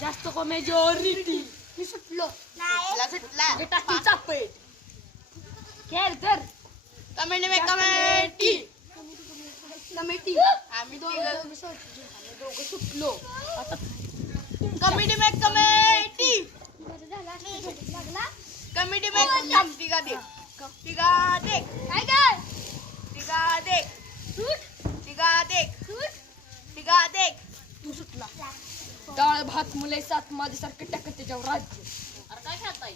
जास्त को मेजॉरिटी मी सुटलो टाकी चापे खेळ तर कमेंट में कमेंटी कमिटी आम्ही दोघं दोघं सुटलो आता कमेंट में कमेंटी कमेंट में कम तिघा देख तिघा देख तिघा देख तिघा देख तिघा देख तू सुटला डाळ भात मुले सात माझ्यासारखे टाकत त्याच्यावर राज्य अरे काय खेळताय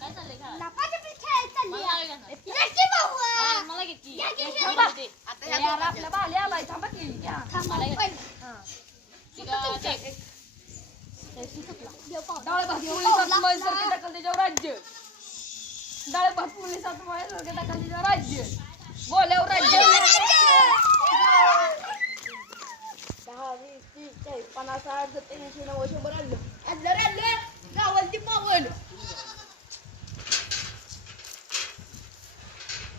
काय चाललंय? मला काय खेळणार? अरे मला घे की. थांबा. दे. आता ए, ह्या यार, दोघांच्या. आपल्या बाले आलाय थांबा की घ्या. मला देख. डाळ भात मुले सात माझ्यासारखे टाकल त्याच्यावर राज्य डाळ भात मुले सात माझ्यासारखे टाकल त्याच्यावर राज्य बोल्यावर राज्य दहा वीस तीस चाळीस पन्नास साठ सत्तर ऐंशी नव्वद शंभर आणलं आणलं रे आणलं गावल ती पावल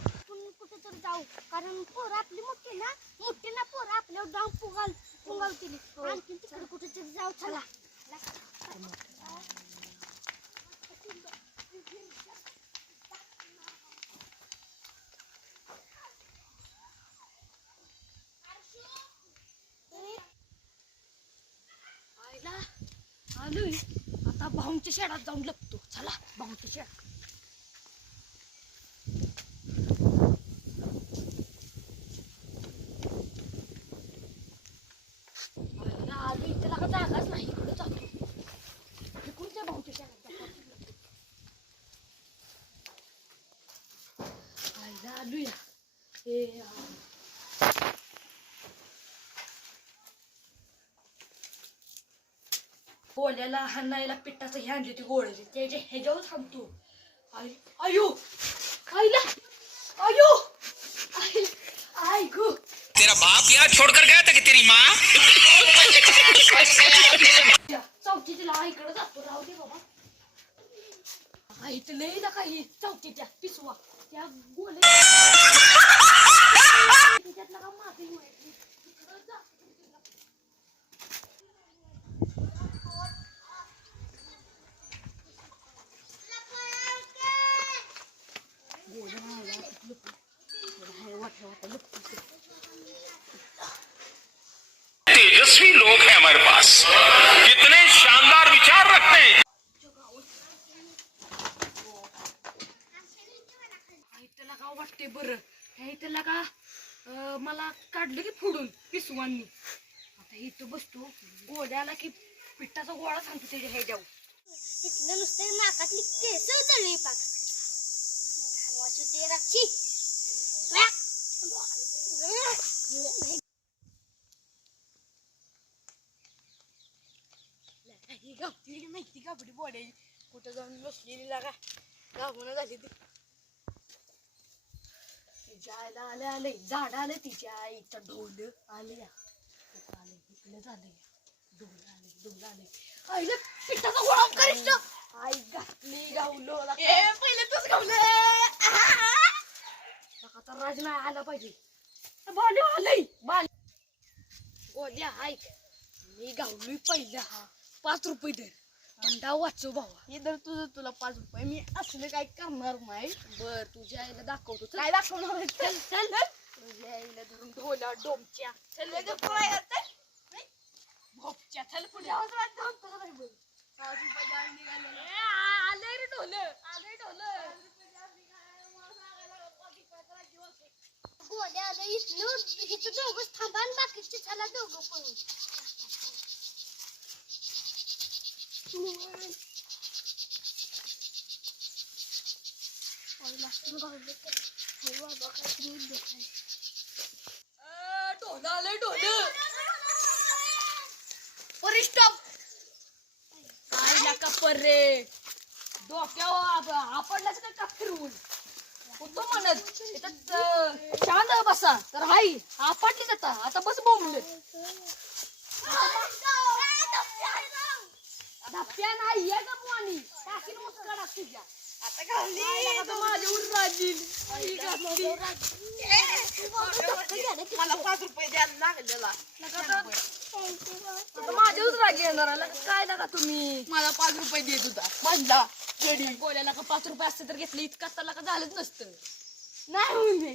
आपण कुठे तर जाऊ कारण पोरं आपली मोठी ना मोठी ना पोरं आपल्यावर जाऊन पुगाल पुगावतील आणखी तिकडे कुठे तरी जाऊ चला आईला आलोय. आता भाऊंच्या शेडात जाऊन लपतो. चला भाऊंच्या शेडात बोल्याला हाणायला पिठाचं हे आणली गोळी त्याच्या ह्याच्यावर थांबतो. आई आयो आईला आयो आई आई गो तेरा बाप यहाँ छोड़कर गया था कि तेरी माँ? जातो राहू दे बाबा. आई तर लई ना काही चौथीच्या पिसवा. त्या गोळे त्याच्यातला का मागे तेजस्वी लोग हैं हमारे पास। कितने शानदार विचार रखते हैं। वाटते बरं. हे अं, मला काढलं की फोडून पिसवांनी. आता इथं बसतो गोड्याला की पिठाचा गोळा सांगतो त्याच्या ह्याच्यावर. तिथलं नुसतं नाकातली केस पाक. ते राक्षी गावठी माहिती गावठी बोडे कुठं जाऊन बसलेली लागा गावून झाली ती तिच्या आईला आले आले झाड आले तिच्या आईचं ढोल आले आले इकडे झाले ढोल आले ढोल आले आईला पिठाचा गोळा करिष्ठ आई घातली गावलो पहिले तूच गावलं आता राज नाही आला पाहिजे. बाले आलंय. बाल गोद्या ऐक. मी गावलोय पहिला हा. पाच रुपये दर अंडा वाचव भावा. हे तुझं तुला पाच रुपये. मी असलं काय करणार नाही. बर तुझ्या आईला दाखवतो. चल. काय दाखवणार आहे? चल चल. तुझ्या आईला धरून ढोला डोमच्या. चल. भोपच्या. चल पुढे. आवाज बोलू? पाच रुपये द्यायला निघालेलं. ए, आ- आलंय रे ढोल. आलंय ढोल. गोड्या आलं इथं थांबा आणि बाकीचे चला दोघं पळून. ढोल आलंय ढोल स्टॉप काय नका पर्रे डोक्यावर आपणलाच काय का फिरवून होतो म्हणत. इथं शांत बसा. तर हाय आपटली जाता. आता बस बोंबले धप्प्या नाही ये टाकीन मुस्कडा तुझ्या. आता घालली. आता माझ्यावर राजील. मला पाच रुपये द्यायला लागलेला. आता माझ्यावरच राजी येणार आहे. लगा काय लागा तुम्ही? मला पाच रुपये देत होता. म्हणला गडी गोल्याला का पाच रुपये असते तर घेतले. इतका तर का झालंच नसतं. नाही होऊन दे.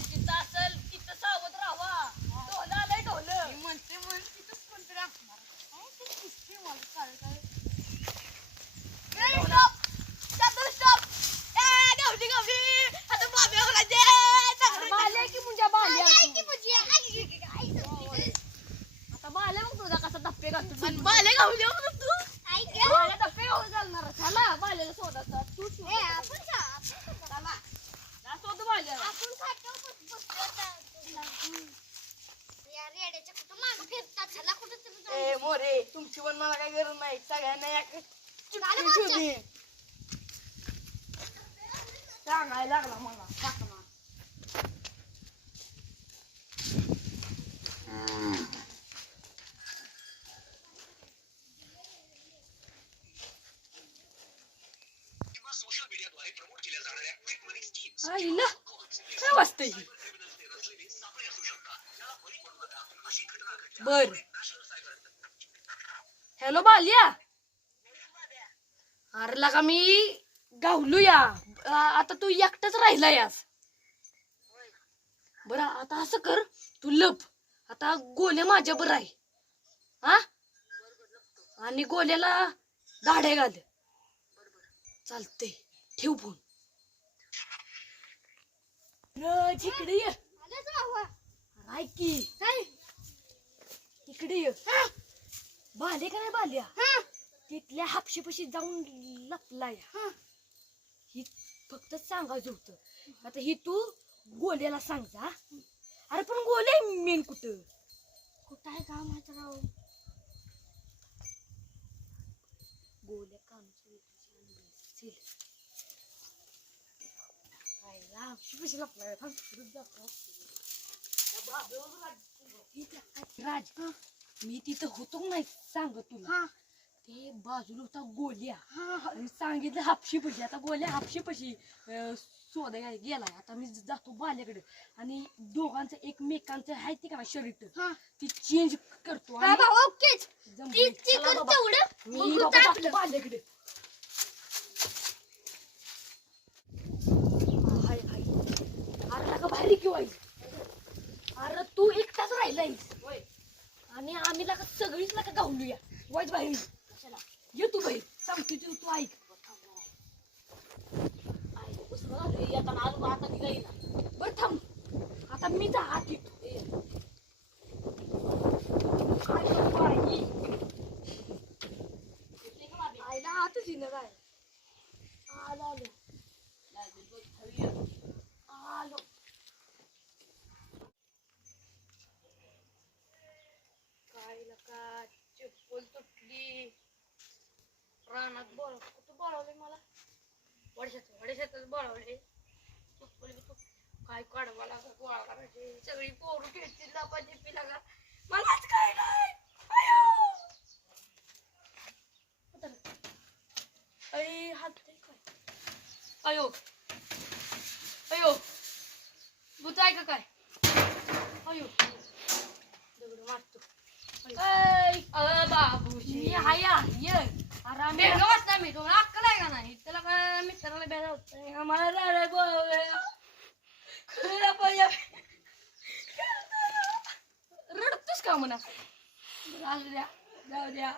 जिथं असेल तिथं सावध राहावा ढोल आलंय ढोल. म्हणते तिथंच कोणतरी असणार. काय ते दिसते मला काय काय? बाल्या की मुंजा बाल्या आता बाल्या मग तुझा कसा धप्पे घालतो तू. बाले गावले तू. बाल्या धप्पे घालून चालणार चला बाल्याला सोडायचा तू शोध. जा शोध बाल्याला ए मोरे तुमची पण मला काय गरज नाही. सगळ्यांना या. सांगायला लागला मला आईला काय वाजतंय बर हॅलो बालिया अरे लगा मी गावलो या आ- आता तू एकटाच राहिला यास बर आता असं कर तू लप. आता गोल्या माझ्या बर आहे. हा? आणि गोल्याला दाढे घाल. चालते ठेव फोन. इकडे ये. राय की. इकडे ये. बाले का नाही बाल्या तिथल्या हापशीपाशी जाऊन लपलाय. ही. फक्त सांगायचं होतं. आता ही तू गोल्याला सांग जा. अरे पण गोले मेन कुठं? कुठं आहे काम आहे राव? गोल्या हापशीपाशी लपलाय. राज मी तिथं होतो नाही सांग तुला? ते बाजूला होता गोल्या. आणि सांगितलं हापशी पशी आता गोल्या हापशी पशी शोधाय गेलाय. आता मी जातो बाल्याकडे. आणि दोघांचं एकमेकांचं आहे ते का शरीर ती चेंज करतो आणि जमलं. चला बाबा. मी बाबा. जातो बाल्याकडे. हाय हाय. अरे नका भारी किंवा अरे तू एकटाच राहिलायस. आणि आम्ही लका सगळीच लका गावलूया वाईट बाहेर ये तू बाई. सांगते तू तू ऐक. बर थांब. आता मी जा आत? आईला आतच येणं काय आलो आलो. आलो काय लका चप्पल तुटली रानात बोल कुठं बोलावले मला वडशात वडशातच बोलावले काय काढवा लागा गोळा करायचे. सगळी पोरं खेळतील लापा जिपी लागा मलाच काय नाही. आयो! उतर. ऐ हात ते काय अयो! अयो! भूत आहे का काय? अयो! दगड मारतो. बाबूजी हाया ये आराम मी तुम्हाला अक्कल आहे का नाही? त्याला काय मित्राला बेगा होत आम्हाला झालं गोवे खरं पाहिजे रडतोस का म्हणा? जाऊ द्या जाऊ द्या.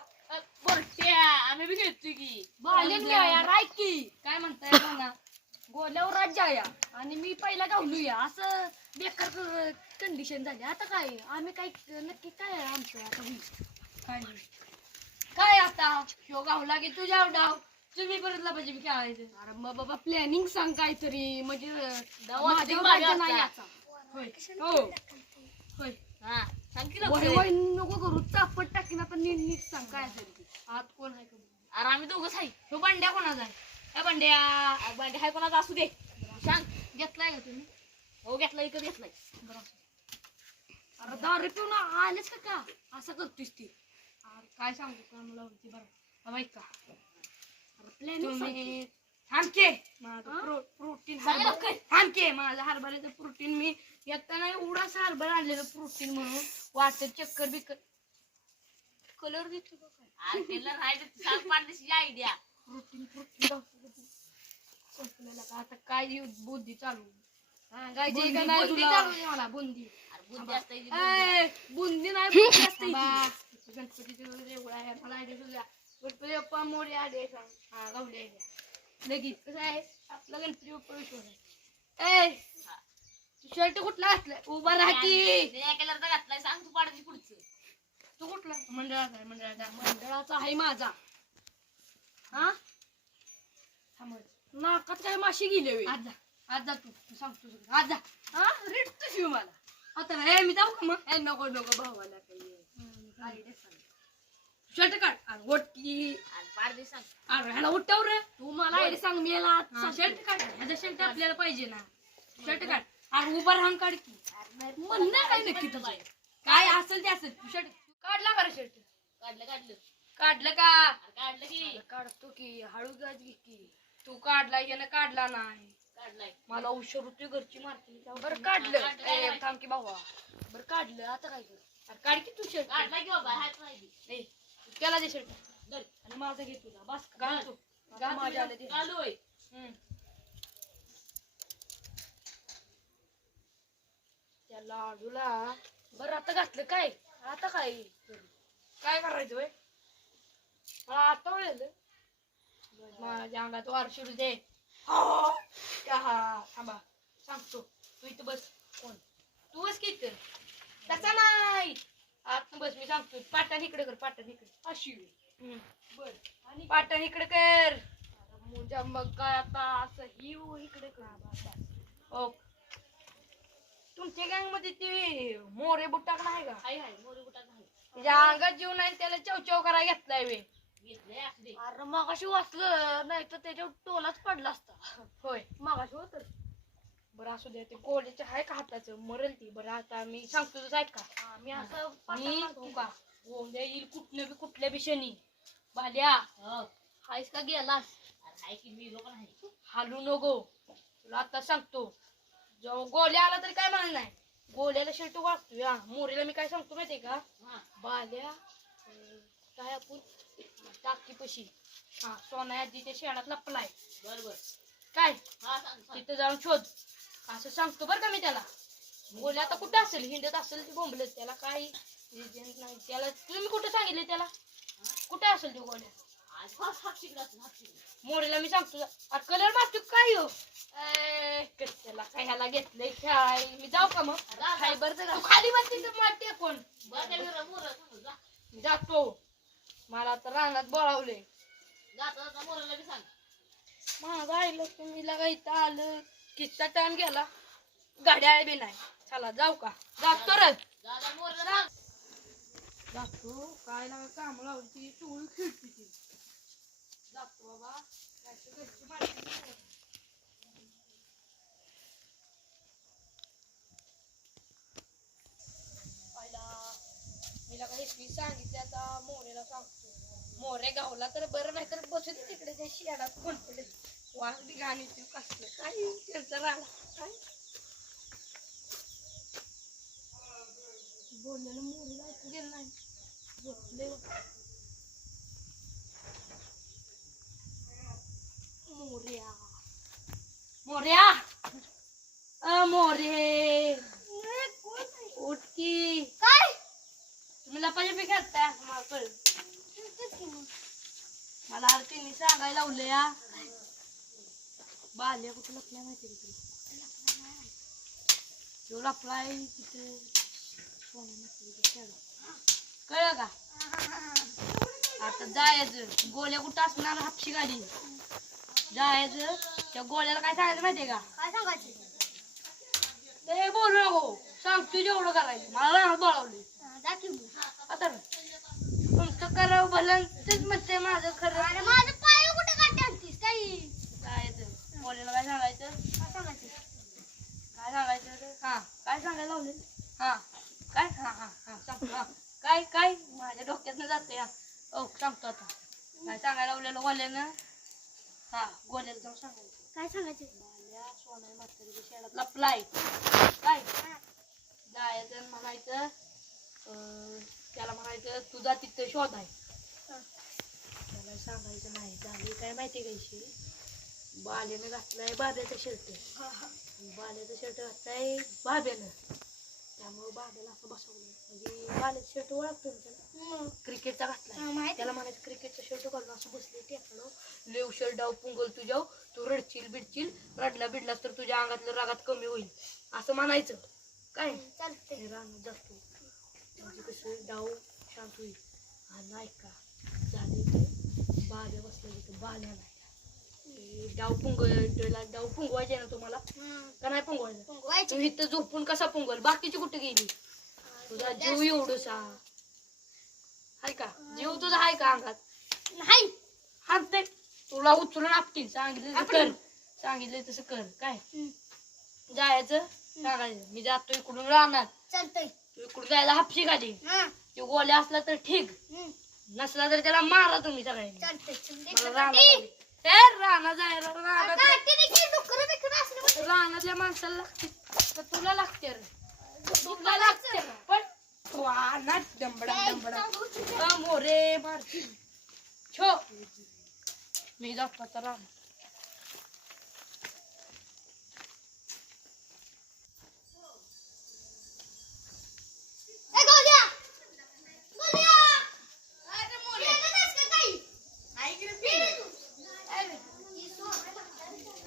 आम्ही बी खेळतोय की. बालेन या रायकी काय म्हणताय बघा गोल्यावर राज्य या. आणि मी पहिला गावलो या. असं बेकार कंडिशन झाली. आता काय? आम्ही काय नक्की काय आमचं? आता काय होईल? काय आता? ह्यो गावला की तुझ्या डाव तुम्ही परत लपाछपी खेळायचं. अरे मग बाबा प्लॅनिंग सांग काहीतरी. म्हणजे माझ्यावर राज्य नाही. होय. हो. होय. हा सांग की वय लवकर. वय नको करू. चापट टाकीन आता नीट नीट सांग काय असेल ते. आत कोण आहे का. अरे आम्ही दोघंच आहे. ह्यो बंड्या कोणाचा आहे? ए बंड्या. अरे बंड्या हाय कोणाचा? असू दे. सांग. घेतलाय का तुम्ही? हो घेतलाय इकडे घेतलाय. अरे दारू पिऊन आलेच का का? असं करतोस ती. काय सांगू का मला होती बरं. ऐका तुम्ही थांबके माझं प्रोटीन सांग लवकर. थांबके माझं हरभऱ्याचं प्रोटीन मी येताना एवढासा हरभरा आणलेलं प्रोटीन म्हणून. वाटत चक्कर बिक्कर. कलर पारदेशी आयडिया प्रोटीन प्रोटीन संपलेला का? आता काय बुद्धी चालू. का नाही बुंदी तुला? बुंदी. बुंदी. बुंदी? नाही बुंदी असते. गणपतीचं रेवळा आहे. मला आयडिया सुद्धा गणपती बाप्पा मोरे आले सांग हा गावले आयडिया लगेच. कसं आहे? आपला गणपती बाप्पा विश्वास आहे. ए शर्ट कुठला घातलाय? उभा राहा की. कलरचा घातलाय. सांग तू पाडायची पुढचं. तू कुठला? मंडळाचा आहे मंडळाचा. मंडळाचा आहे माझा. हा? थांब. नाकात काय माशी गेली? आज जा. आज जा तू. तू सांगतो. आज जा. हा? रेट शिव मला. आता हे मी जाऊ का मग? नको नको. भावाला काही. शर्ट काढ. आणि वटकी आणि पारदेश सांग अरे ह्याला उठव रे तू मला सांग मी याला शर्ट काढ ह्याचा शर्ट आपल्याला पाहिजे ना. शर्ट काढ. अरे उभा राहून काढ की. म्हणणं काय नक्की तुझं. काय असेल ते असेल. शर्ट काढला का रे शर्ट काढलं काढलं. काढलं का? अरे काढलं की. काढतो की. हळू गाज घे की. तू काढला यानं काढला नाही. मला उशीर होतोय घरची मारती. बरं काढलं. ए, थांब की भावा. बरं काढलं. आता काय कर? अरे काढ की तू शर्ट ए, त्याला दे शर्ट. आणि माझा घे तुझा बस घाल तू. घाल माझ्या आले दे. हम्म. त्या लाडूला. बरं आता घातलं काय? आता काय? करू? काय करायचं होय? मला आता ओळखलं माझ्या अंगात वार दे. हा थांबा सांगतो. तू इथं बस. कोण? तू बस की इथं. तसा नाही. आत बस मी सांगतो. पाटण इकडे कर पाटण इकडे. अशी बर. आणि पाटण इकडे कर. मुजा मग काय आता? असं ही इकडे कर. हो तुमच्या गँगमध्ये ते मोरे बुटाक नाही का? हाय हाय मोरी बुटाचा हाय त्याच्या अंगात जीव नाही त्याला चवचव करायला घेतलाय वे अरे मगाशी वाचलं नाही तर त्याच्यावर टोलाच पडला असता. होय. मगाशी होत. बरं असू द्या ते गोल्याचे आहे का हाताचं? मरल ती. बरं आता मी सांगतो तुझं ऐक का? मी असं मी तू का? येईल कुठल्या बी कुठल्या बी शनी बाल्या हो. हायस का गेलास? अरे हाय की मी लोक नाही. हालू नको. तुला आता सांगतो. जेव्हा गोल्या आला तरी काय म्हणा नाही. गोल्याला शर्ट वागतो या मोरीला मी काय सांगतो माहितीये का? बाल्या अं, काय आपण? टाकी पशी. हा सोना आजीच्या शेणात लपलाय बर बर काय? हा सांग सांग. तिथं जाऊन शोध. असं सांगतो बरं का मी त्याला. गोल्या आता कुठं असेल? हिंडत असेल ते बोंबलत. त्याला काही reason नाही. त्याला तुम्ही कुठं सांगितले त्याला? कुठे असेल तो गोल्या आज हात हात शिकला असं हात शिकला मोरीला मी सांगतो. कलर मागतो काय हो? ए, कशाला काय ह्याला घेतलंय? काय? मी जाऊ का मग? जा, जा. फायबर तू खाली बसते तर मारते कोण? बरं सांग जा. मी जातो. मला आता रानात बोलावले जाता जाता मोराला बी सांग. माझं आईला तुम्ही लगा इथं आलं किस्सा टाइम गेला. गाड्या बी नाही. चला जाऊ का? जातो रे मोराला सांग जातो काय लागा काम लावली टोळी खिडती ती. जातो बाबा. घरची नाही. पहिला. मी लगा हे सांगितले आता मोरेला सांगतो मोरे गावला तर बरं नाही तर बसू दे तिकडे त्या शेडात कोण पडेल वास बी घाणी ते कसलं काय त्यांचा राडा काय? बोललेलं मोरेला ऐकू गेलं नाही. झोपले. मोर्या मोर्या अ मोरे. उठकी काय? तुम्ही लपाच्या बी खेळताय? मला कळलं. मला तिने सांगायला लावलं या बाल्या कुठं लपल्या माहिती तुला? तो लपलाय तिथे. कळलं का? आता जायचं. गोळ्या कुठं असणार? हापशी गाडी. जायचं. त्या गोळ्याला काय सांगायचं माहितीये का? काय सांगायचं? ते बोलू नको. सांग तू जेवढं करायचं. मला बोलावले हा. आता करावं भलं. तेच म्हणते माझं खरं. अरे माझं पाय कुठे काढते आणतीस काही काय सांगायचं? काय सांगायचं? काय सांगायचं रे? हा काय सांगायला लावले हा काय? हा हा हा सांग हा. काय काय? माझ्या डोक्यातनं जाते हा. ओ सांगतो आता. काय सांगायला लावलेलं गोल्यानं? हा गोल्याला जाऊन सांगायचं. काय सांगायचं? सोन्या म्हातारीच्या शेणात लपलाय काय जायचं आणि म्हणायचं अं, त्याला म्हणायचं तुझा तिथं शोध आहे. त्याला सांगायचं नाही झाली काय माहिती घ्यायची बाल्यानं घातलाय बाब्याचा शर्ट बाल्याचा शर्ट घातलाय बाब्यानं. त्यामुळे बाब्याला असं बसवलं म्हणजे बाल्याचा शर्ट ओळखतो ना क्रिकेटचा माहिती. त्याला म्हणायचं क्रिकेटचा शर्ट घालून असं बसले टेकडं लेव शर्ट डाव पुंगल तुझ्याव. तू रडशील बिडशील. रडला बिडलास तर तुझ्या अंगातलं रागात कमी होईल. असं म्हणायचं. काय? चालतंय. रान जास्त म्हणजे कसं डाव शांत होईल आणि ऐका झाले ते बाल्या बसल्या तिथं बाल्या नाही डाव पुंगवायला डाव पुंगवायचे ना तुम्हाला. का नाही पुंगवायचं? इथं झोपून कसा पुंगल बाकीची कुठे गेली? तुझा जीव एवढसा. हाय का? जीव तुझा आहे का अंगात? नाही. हाणते तुला उचलून आपटील सांगितलं कर. सांगितलं तसं कर. काय. जायचं? सांगायचं. मी जातो इकडून राहणार तू इकडून जायला हापशी हा. ते गोल्या असला तर ठीक. नसला तर त्याला मारा तुम्ही सगळ्यांनी. मला ए, ते रानातल्या माणसाला लागते. तर तुला लागते रे. तुला लागते पण रानात डंबडा डंबडा मोरे मारतील छो. मी जातो आता राहणार ए, गोल्या! गोल्या! गेलं नाहीस का काही? गेलं तू? ती सोन्या म्हातारीच्या-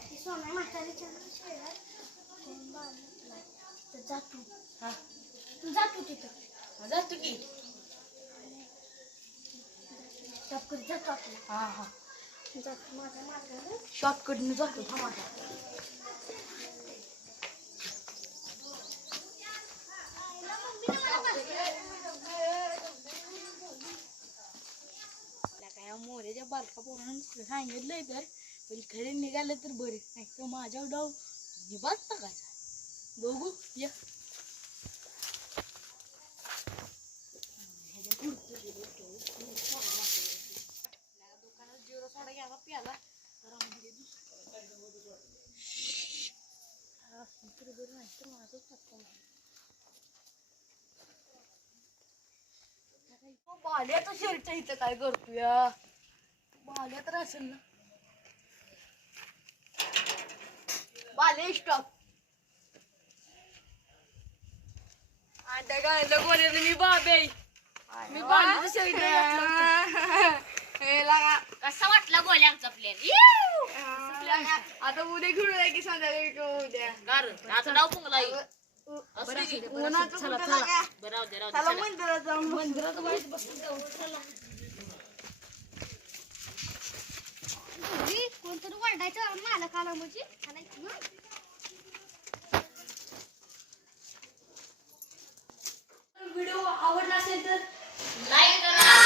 ती सोन्या म्हातारीच्या शेळ्यात कोण बांधलाय. तर जा तू. हा तू जा तू तिथं जातो की जातो हा हा जातो माझ्या जातो मोऱ्याच्या बारका पोरानं सांगितलंय तर पण खरे निघाले तर बरे. नाही तर माझ्या डाव निबात टाकायचा. बघू या. ह्याच्या दुकानात जिरो सोडा घ्यावा प्याला तर आम्हाला बरं नाही तर माझंच पत्ता नाही. शर्ट इथं काय करतोय? बाल्या तर असेल ना. बाले स्टॉप आता काय गोऱ्यानं मी बाबे. मी बाल्याचं शर्ट कसा वाटला गोल्या आमचा प्लेन आता उद्या घेऊन जाय की संध्याकाळी किंवा उद्या? कारण आता डाव पुंगला येईल. मंदिरात जाऊन मंदिरात वाईट बसून जाऊ चला. घरी कोणतरी ओरडायचं मालक आला म्हणजे चालायचं ना व्हिडिओ आवडला असेल तर लाईक करा.